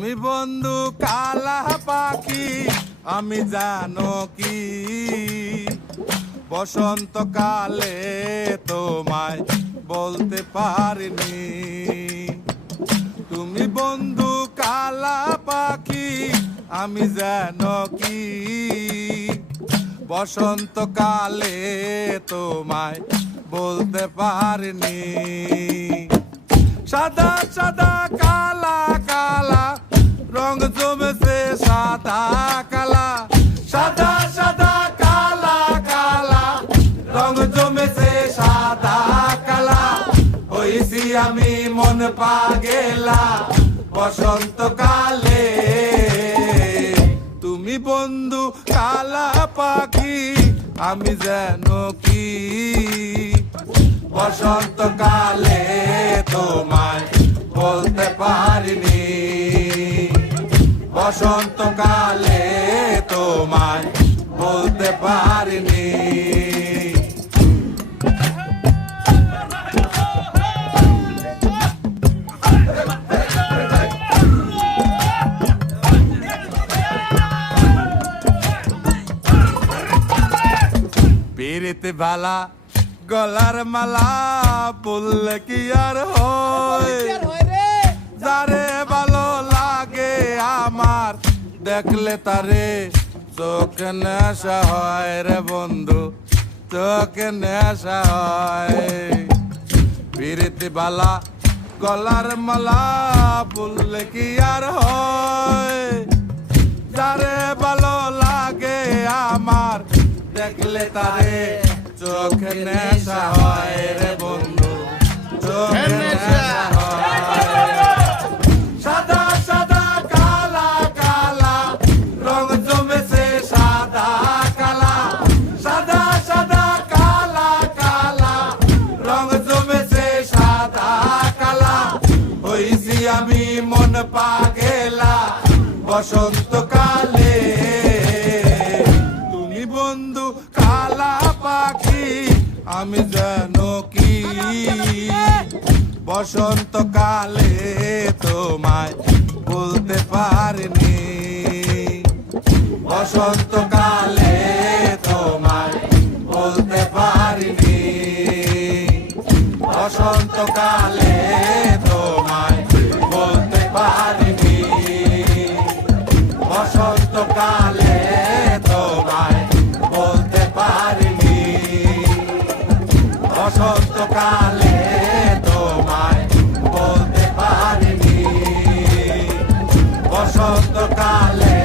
তুমি বন্ধু কালা পাখি আমি জানো কি বসন্তকালে তোমায় বলতে পারিনি। তুমি বন্ধু কালা পাখি আমি জানো কি বসন্তকালে তোমায় বলতে পারিনি। সাদা সাদা কালা কালা রং জমেছে সাদা কালা, সাদা সাদা কালা কালা রং জমেছে সাদা কালা। হইছি আমি মন পাগেলা বসন্তকালে। তুমি বন্ধু কালা পাখি আমি জানো কি বসন্তকালে তোমায় বলতে পারিনি। বসন্তকালে তোমায় বলতে পারিনি। পিরিতে ভালা গলার মালা বললে কি আর হয়, যারে ভালো লাগে আমার দেখলে তারে চোখে নেশা হয় রে বন্ধু, চোখে নেশা হয়। পিরিতি বালা গলার মালা বললে কি আর হয়, যারে ভালো লাগে আমার দেখলে তারে চোখে নেশা হয় রে বন্ধু, চোখে নেশা হয়। সাদা সাদা কালা কালা রং জমেছে সাদা কালা, সাদা সাদা কালা কালা রং জমেছে সাদা কালা। হইছি আমি মন পাগেলা বসন্তকালে। তুমি বন্ধু কালা পাখি আমি জানো কি বসন্তকালে তোমায় বলতে পারিনি। বসন্তকালে তোমায় বলতে পারিনি। বসন্তকালে তোমায় বলতে পারিনি। বসন্তকালে তোমায় বলতে পারিনি। বসন্তকালে তোমায় বলতে পারিনি। বসন্তকালে